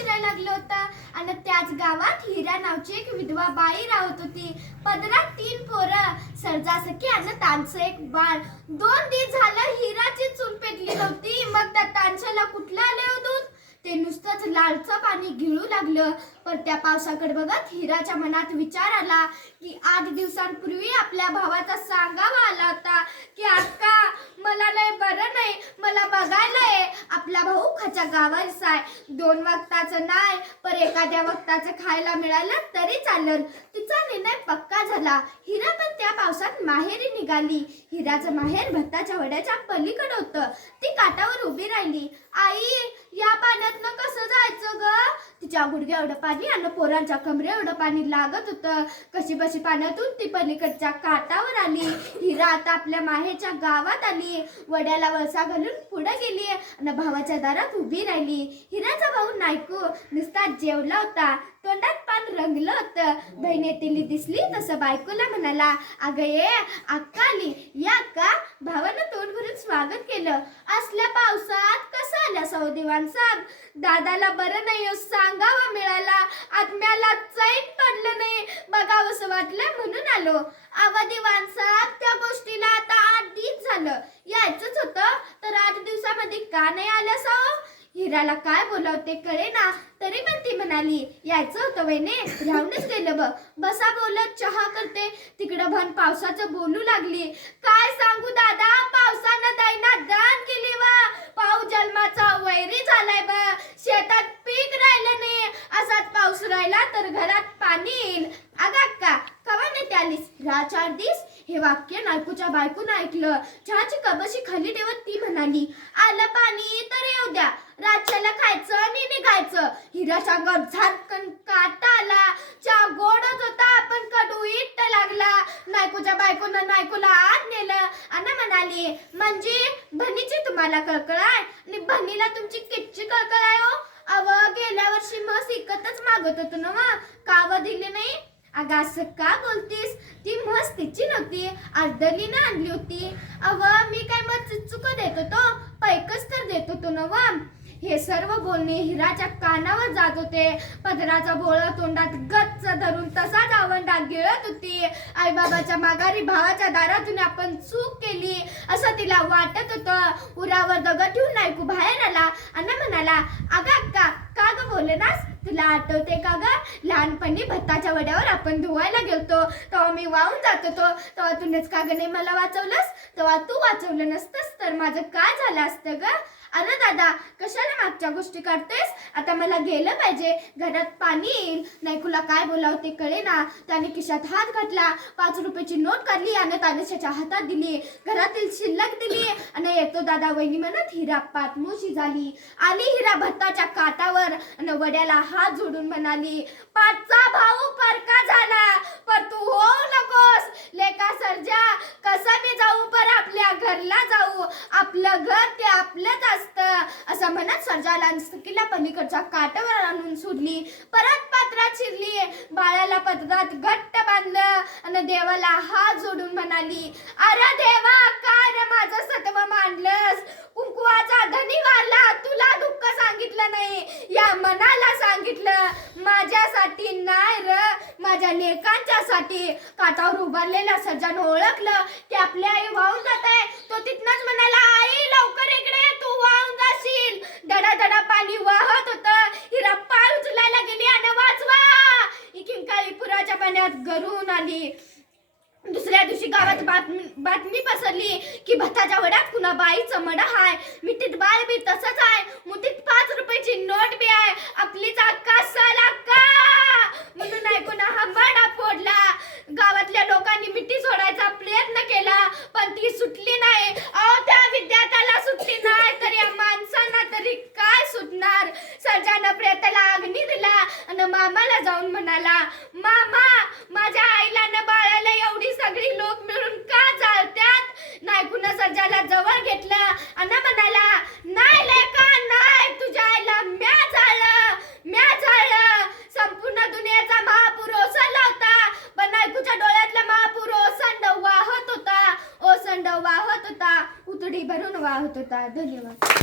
फिरायला लागलं होतं आणि त्याच गावात हिरा नावची एक विधवा बाई राहत होती. पदरात 3 पोरं, सरजासकी आणि तांचं एक बाळ. 2 दिवस झालं हिराची चूल पेटली नव्हती. मग त्या तांच्याला कुठलं आलं हो दूध? ते नुसतंच लालचं पाणी गिळू लागलं. पण त्या पावसाकडे बघत हिराच्या मनात विचार आला की 8 दिवसांपूर्वी आपल्या भावाचा सांगावा आला होता की अक्का मला लय बरं नाही, मला बघायला ये. आपला भाऊ खाच्या गावाचा आहे. 2 वक्ताचं नाही पण एखाद्या वक्ताचं खायला मिळालं तरी चालेल. तिचा निर्णय पक्का झाला. हिरा पण त्या पावसात माहेरी निघाली. हिराचं माहेर भत्ताच्या वड्याच्या पलीकडे होतं. ती काठावर उभी राहिली. आई, या पाण्यातनं कसं जायचं ग? तिच्या गुडघ्या एवढं पाणी आणि पोरांच्या कमरे एवढं पाणी लागत होतं. कशी बशी पाण्यातून ती पलीकडच्या काठावर आली. हिरा आता आपल्या माहेरच्या गावात आली. वड्याला वळसा घालून पुढे गेली आणि भावाच्या दारात उभी राहिली. हिराचा भाऊ नायकू नुसता जेवला होता. तोंडात पान रंगलं होतं. बहीण येतेली दिसली तसं बायकोला म्हणाला, अगं ये अक्का आली, या अक्का. भावानं तोंड भरून स्वागत केलं. असल्या पावसात कसं आल्या सौदेवान सांग? दादाला बरं नाही हो, सांगावा मिळाला. आत्म्याला चैन पडलं नाही, बघावंसं वाटलं म्हणून आलो. अवदिवान साहेब, त्या गोष्टीला आता 8 दिवस झालं. यायचंच होतं तर 8 दिवसामध्ये का नाही आल्या साव? हिराला काय बोलावते कळे ना, तरी पण ती म्हणाली, यायचं होतं वहिने, राहूनच गेलं बघ. बसा बोलत चहा करते. तिकडं भन पावसाचं बोलू लागली. काय सांगू दादा, पावसानं दैना दान केली वा. पाऊस जन्माचा वैरी झालाय बा. शेतात पीक राहिलं नाही. असाच पाऊस राहिला तर घरात पाणी येईल. अगं अक्का, कवा नाही आलीस? 4 दिवस. हे वाक्य नायकूच्या बायकोनं ऐकलं. चहाची कबशी खाली ठेवत ती म्हणाली, आलं पाणी तर येऊ द्या. रातच्याला खायचं आणि निघायचं. हिराच्या अंगावर झाटकन काटा आला. चहा गोडच होता पण कडू इट्ट लागला. नायकूच्या बायकोनं नायकूला आत नेलं आणि म्हणाली, म्हणजे बहिणीची तुम्हाला कळकळ आहे आणि बहिणीला तुमची किच्ची कळकळ आहे हो? अव, गेल्या वर्षी म्हस इकतच मागत होतो ना वा, काव दिली नाही? अगं असं का बोलतीस? ती म्हस तिची नव्हती, अर्धलीनं आणली होती. अव, मी काय मग चुक देत होतो? पैकच तर देत होतो ना वा. हे सर्व बोलणे हिराच्या कानावर जात होते. पदराचा बोळा तोंडात गच्च धरून तसाच आवंडा गिळत होती. आईबाबाच्या माघारी भावाच्या दारातून आपण चूक केली असं तिला वाटत होतं. उरावर दगड ठेवून नायकू बाहेर आला आणि म्हणाला, अगं अक्का, का ग बोलनास? तुला आठवते का ग, लहानपणी भत्ताच्या वड्यावर आपण धुवायला गेलतो तेव्हा मी वाहून जात होतो. तेव्हा तूनेच का ग नाही मला वाचवलंस? तेव्हा तू वाचवलं नसतंस तर माझं काय झालं असतं ग? अरे दादा, कशाला मागच्या गोष्टी करतेस? आता मला गेलं पाहिजे, घरात पाणी येईल. नायकूला काय बोलावते कळे ना. त्याने खिशात हात घातला. 5 रुपयाची नोट काढली आणि तानिशाच्या हातात दिली. घरातील शिल्लक दिली आणि येतो दादा वहिनी म्हणत हिरा पाठमोशी झाली. आली हिरा भत्ताच्या काठावर आणि वड्याला हात जोडून म्हणाली, पाठचा भाऊ परका झाला पण तू होऊ नकोस. लेका सर्जा, कसं मी जाऊ पर आपल्या घरला जाऊ. आपलं घर ते आपलंच असतं असं म्हणत सर्जाला सकीला पलीकडच्या काठावर आणून सोडली. परत पत्रात शिरली. बाळाला पत्रात घट्ट बांधलं आणि देवाला हात जोडून म्हणाली, अरे देवा, काय रे माझं सत्व मांडलंस? कुंकुवाचा धनी वारला, तुला दुःख सांगितलं नाही, या मनाला सांगितलं. माझ्यासाठी नाही र, माझ्या लेकांच्यासाठी. काठावर उभारलेल्या सर्जानं ओळखलं की आपली आई वाहून जात आहे. तो तिथनच म्हणाला, आई लवकर इकडे, तू वाहून जाशील. धडाधडा पाणी वाहत होतं. हिरा पाय उचलायला गेली आणि वाचवा. किंकाळी पुराच्या पाण्यात गरून आली. दुसऱ्या दिवशी गावात बातमी पसरली की भत्ताच्या वड्यात कुणा बाईचं मड हाय. मिठीत बाळ बी तसंच आहे. मुठीत 5 रुपयाची नोट बी आहे. आपलीच अक्का साला का म्हणून ऐकून हा बडा फोडला. गावातल्या लोकांनी मिठी सोडायचा प्रयत्न केला पण ती सुटली नाही. अहो, त्या विद्यार्थ्याला सुटली नाही तर या माणसांना तरी काय सुटणार? सर्जानं प्रेताला अग्नी दिला आणि मामाला जाऊन म्हणाला, मामा, माझ्या आईला न बाळाला एवढी सगळी लोक मिळून का जाळतात? नायकूनं सर्जाला जवळ घेतलं आणि म्हणाला, नाही लेका, नाही, तुझ्या आईला म्या जाळलं. संपूर्ण दुनियेचा महापूर ओसरला होता पण नायकूच्या डोळ्यातला महापूर ओसंड वाहत होता. उतडी भरून वाहत होता. धन्यवाद.